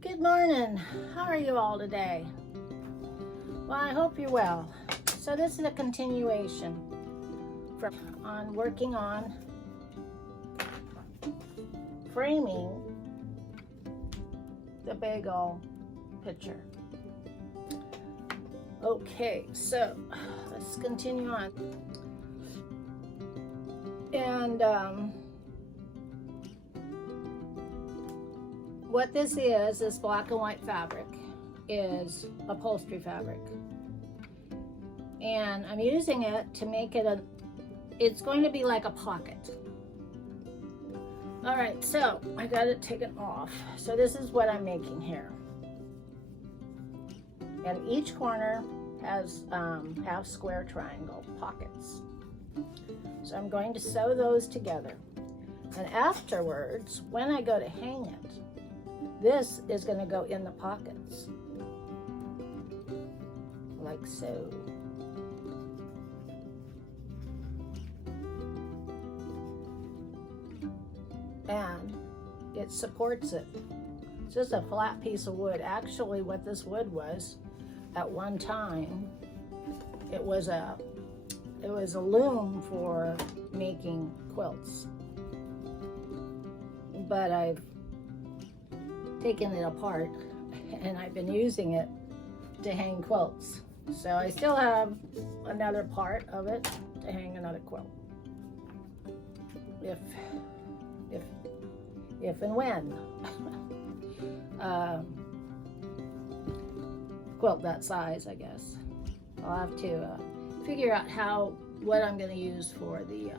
Good morning. How are you all today? Well, I hope you're well. So this is a continuation on working on framing the bagel picture. Okay, so let's continue on. And what this black and white fabric, is upholstery fabric. And I'm using it to make it it's going to be like a pocket. All right, so I got it taken off. So this is what I'm making here. And each corner has half square triangle pockets. So I'm going to sew those together. And afterwards, when I go to hang it, this is going to go in the pockets, like so. And it supports it. It's just a flat piece of wood. Actually, what this wood was, at one time, it was a loom for making quilts. But I've taken it apart and I've been using it to hang quilts. So I still have another part of it to hang another quilt. If and when. Quilt that size, I guess. I'll have to figure out what I'm going to use for the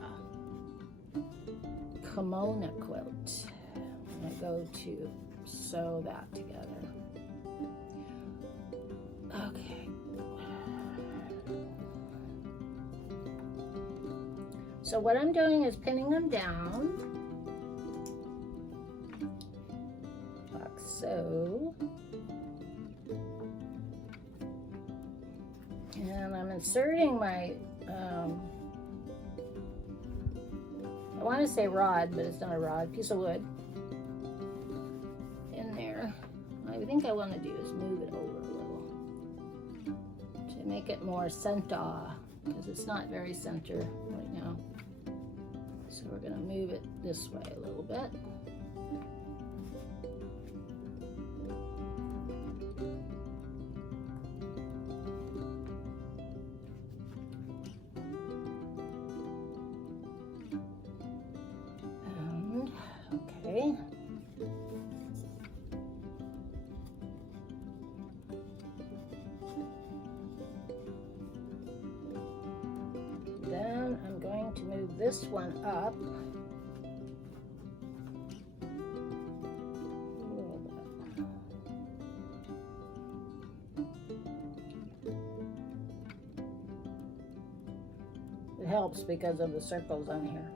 kimono quilt. I'm going to go to sew that together. Okay. So what I'm doing is pinning them down, like so. And I'm inserting my, I want to say rod, but it's not a rod, piece of wood. I think I want to do is move it over a little to make it more center, because it's not very center right now. So we're going to move it this way a little bit. And, okay. Then I'm going to move this one up a little bit. It helps because of the circles on here.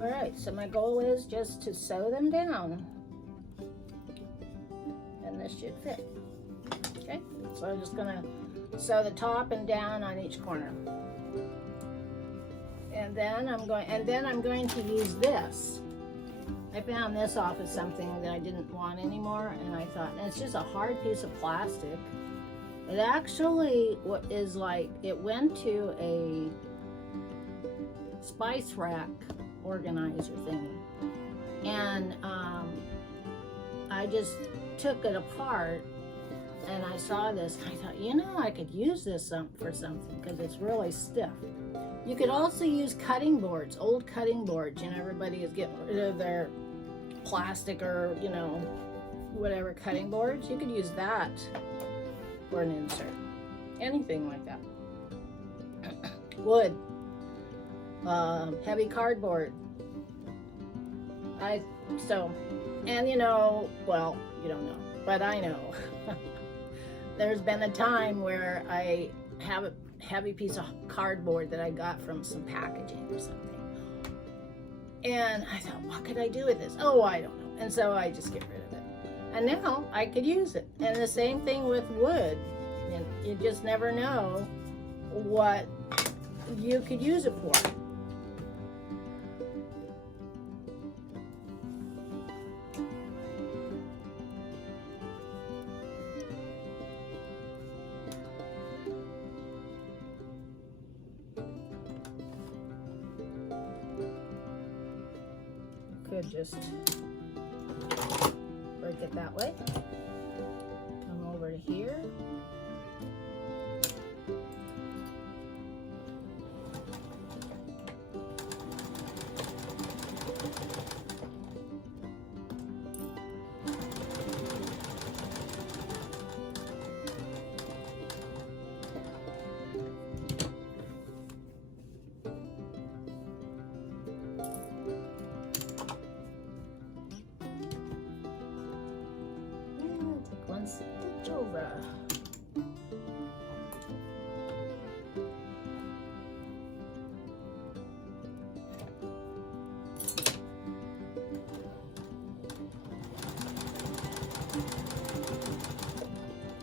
All right, so my goal is just to sew them down, and this should fit. Okay, so I'm just gonna sew the top and down on each corner, and then I'm going to use this. I found this off of something that I didn't want anymore, and I thought, and it's just a hard piece of plastic. It actually it went to a spice rack organizer thingy, and I just took it apart and I saw this and I thought, you know, I could use this for something because it's really stiff. You could also use cutting boards, old cutting boards. You know, everybody is getting rid of their plastic or, you know, whatever cutting boards. You could use that for an insert, anything like that. Wood. Heavy cardboard. And you know, well, you don't know, but I know. There's been a time where I have a heavy piece of cardboard that I got from some packaging or something. And I thought, what could I do with this? Oh, I don't know. And so I just get rid of it. And now I could use it. And the same thing with wood. And you just never know what you could use it for. Could just break it that way. Come over to here. One stitch over.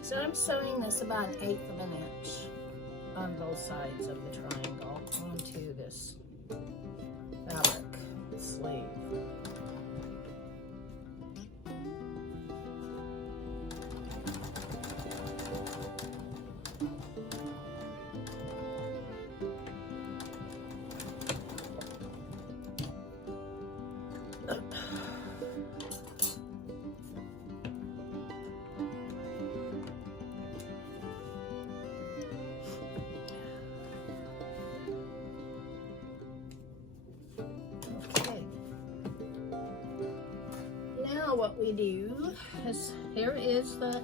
So I'm sewing this about 1/8 of an inch on both sides of the triangle onto this fabric sleeve. Now what we do is, here is the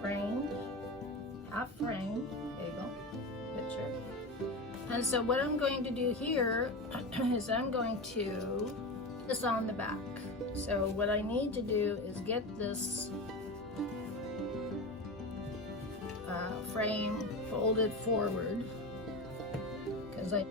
framed, half framed bagel picture. And so what I'm going to do here is I'm going to put this on the back. So what I need to do is get this frame folded forward, because I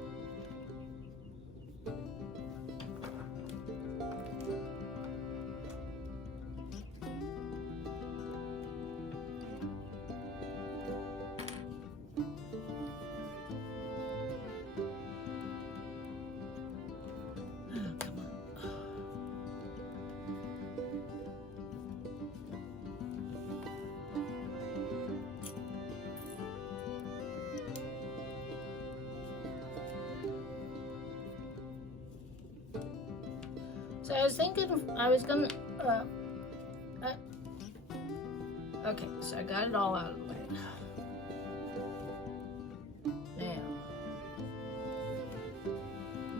So I was thinking I was gonna, okay, so I got it all out of the way. Now,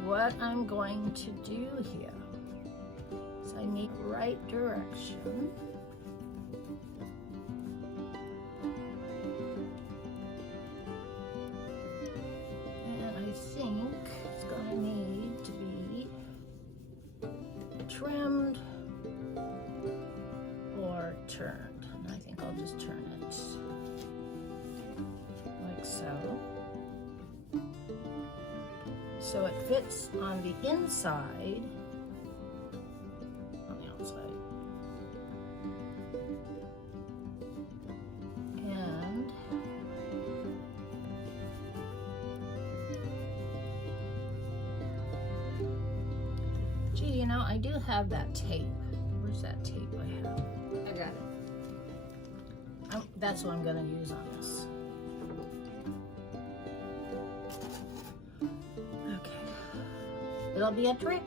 what I'm going to do here is I need the right direction. And I think it's gonna need to be trimmed or turned. And I think I'll just turn it like so. So it fits on the inside, on the outside. And gee, you know, I do have that tape. Where's that tape I have? I got it. That's what I'm going to use on this. Okay. It'll be a trick.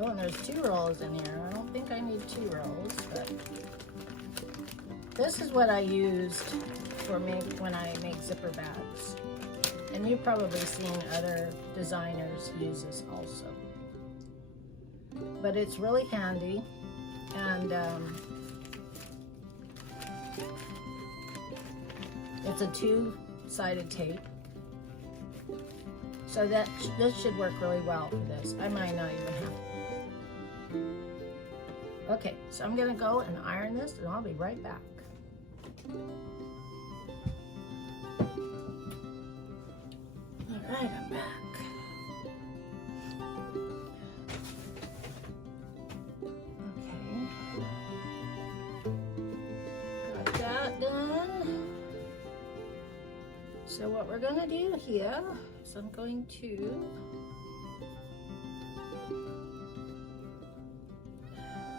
Oh, and there's 2 rolls in here. I don't think I need 2 rolls, but this is what I used for when I make zipper bags. And you've probably seen other designers use this also. But it's really handy, and it's a 2-sided tape. So this should work really well for this. I might not even have. Okay, so I'm gonna go and iron this, and I'll be right back. All right, I'm back. that done. So what we're gonna do here is I'm going to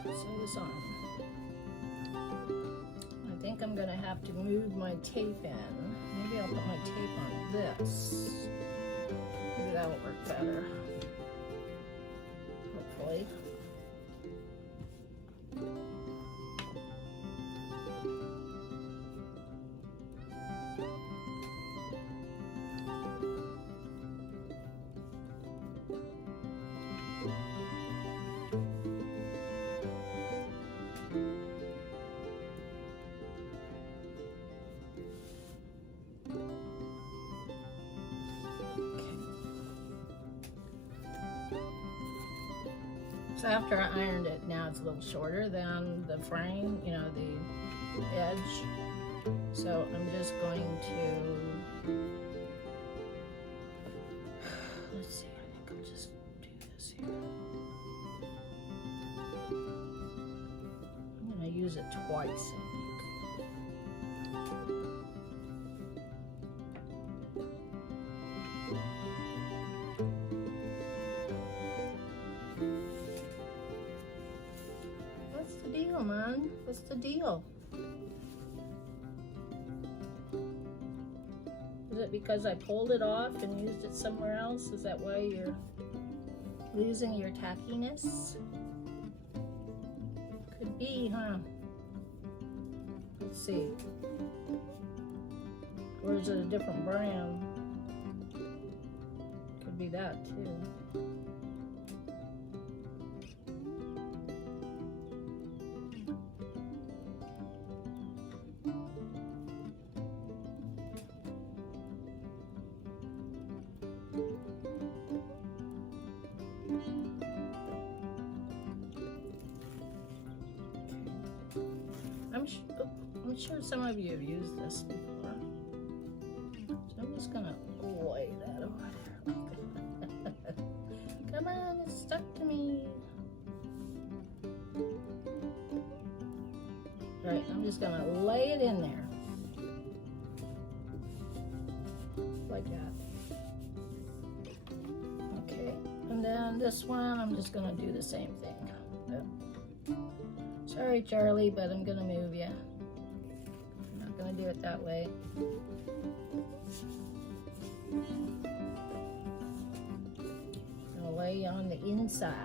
sew this on. I think I'm gonna have to move my tape in. Maybe I'll put my tape on this. Maybe that will work better. Hopefully. So after I ironed it, now it's a little shorter than the frame, you know, the edge. So I'm just going to, let's see, I think I'll just do this here. I'm going to use it twice, I think. Man, what's the deal? Is it because I pulled it off and used it somewhere else? Is that why you're losing your tackiness? Could be, huh? Let's see. Or is it a different brand? Could be that too. I'm sure some of you have used this before. So I'm just gonna lay that over there. Come on, it's stuck to me. Alright, I'm just gonna lay it in there. Like that. Okay, and then this one, I'm just gonna do the same thing. Yep. Sorry, Charlie, but I'm gonna move you. I'm not gonna do it that way. Gonna lay on the inside.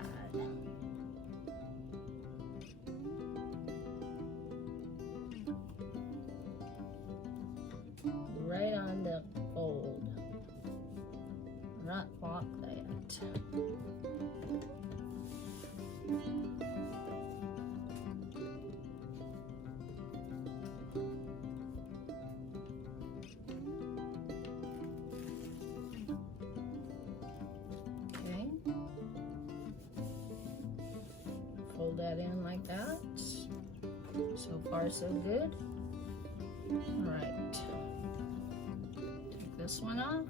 Right on the fold. Not like that. Fold that in like that. So far, so good. All right. Take this one off.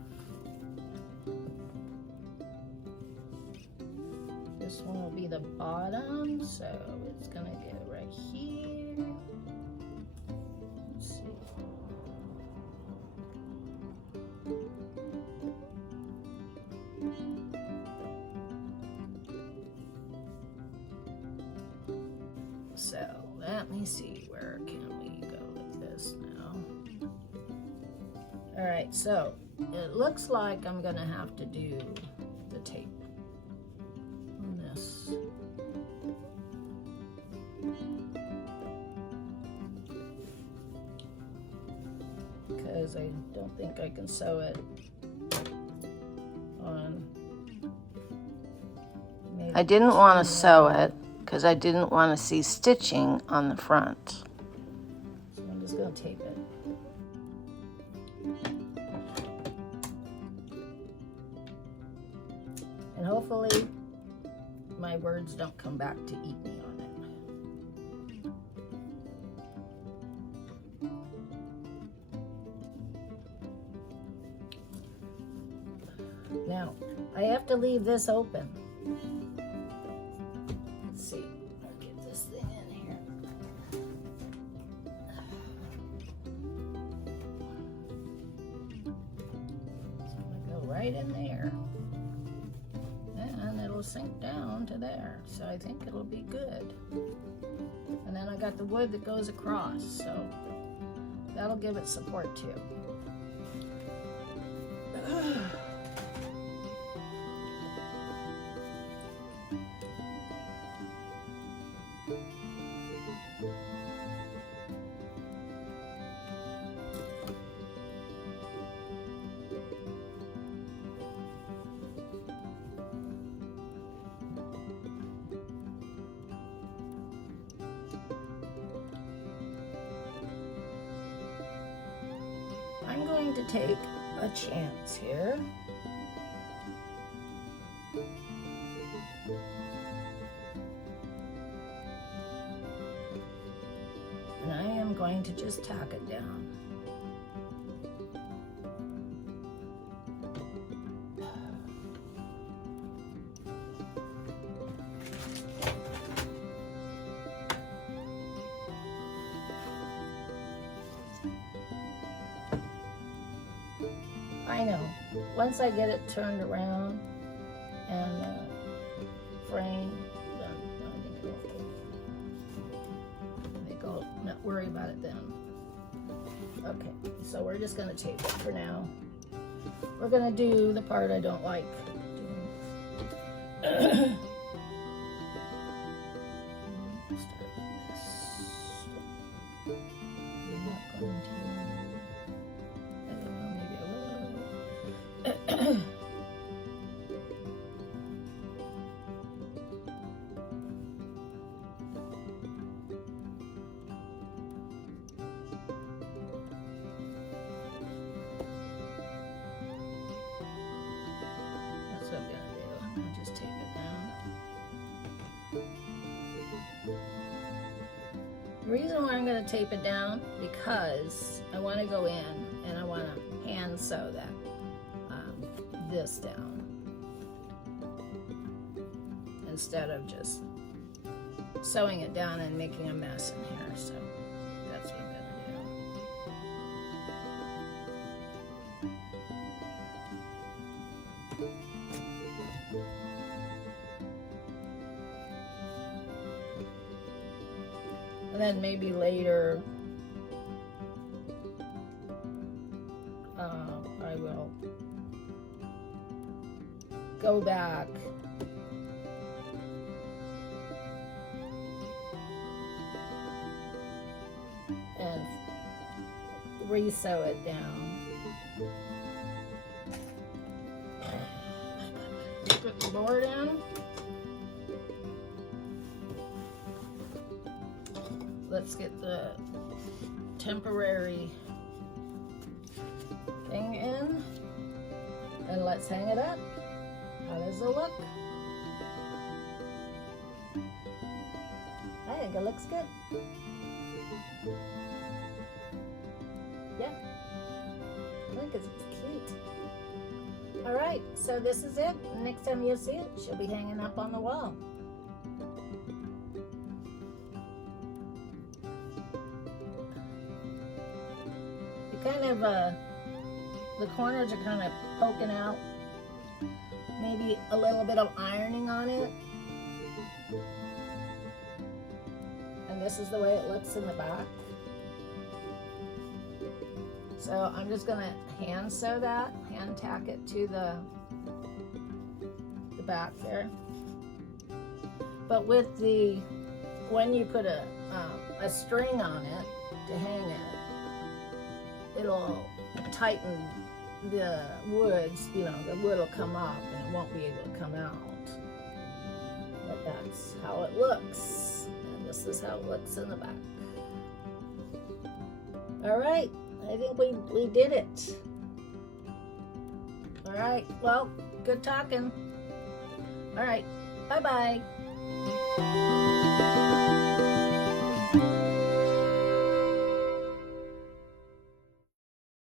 This one will be the bottom, so it's gonna go right here. Let's see. So let me see, where can we go with this now? All right, so it looks like I'm gonna have to do the tape on this. Because I don't think I can sew it on. I didn't want to sew it because I didn't want to see stitching on the front. So I'm just going to tape it. And hopefully my words don't come back to eat me on it. Now, I have to leave this open. Let's see, I'll get this thing in here. right in there. And it'll sink down to there. So I think it'll be good. And then I got the wood that goes across, so that'll give it support too. I'm going to take a chance here. And I am going to just tack it down. I know, once I get it turned around and framed, then I think I'll not worry about it then. Okay, so we're just gonna tape it for now. We're gonna do the part I don't like. That's what I'm gonna do. I'll just tape it down. The reason why I'm gonna tape it down, because I want to go in and I want to hand sew that this down instead of just sewing it down and making a mess in here. So that's what I'm gonna do. And then maybe later I will go back and re-sew it down. Put the board in. Let's get the temporary thing in and let's hang it up. How does it look? I think it looks good. Yeah, I think it's cute. All right, so this is it. Next time you'll see it, she'll be hanging up on the wall. You kind of, the corners are kind of poking out. Maybe a little bit of ironing on it. And this is the way it looks in the back. So I'm just gonna hand sew that, hand tack it to the back there. But with the, when you put a string on it to hang it, it'll tighten the woods, you know, the wood will come up and it won't be able to come out. But that's how it looks. And this is how it looks in the back. All right, I think we did it. All right, well, good talking. All right, bye-bye.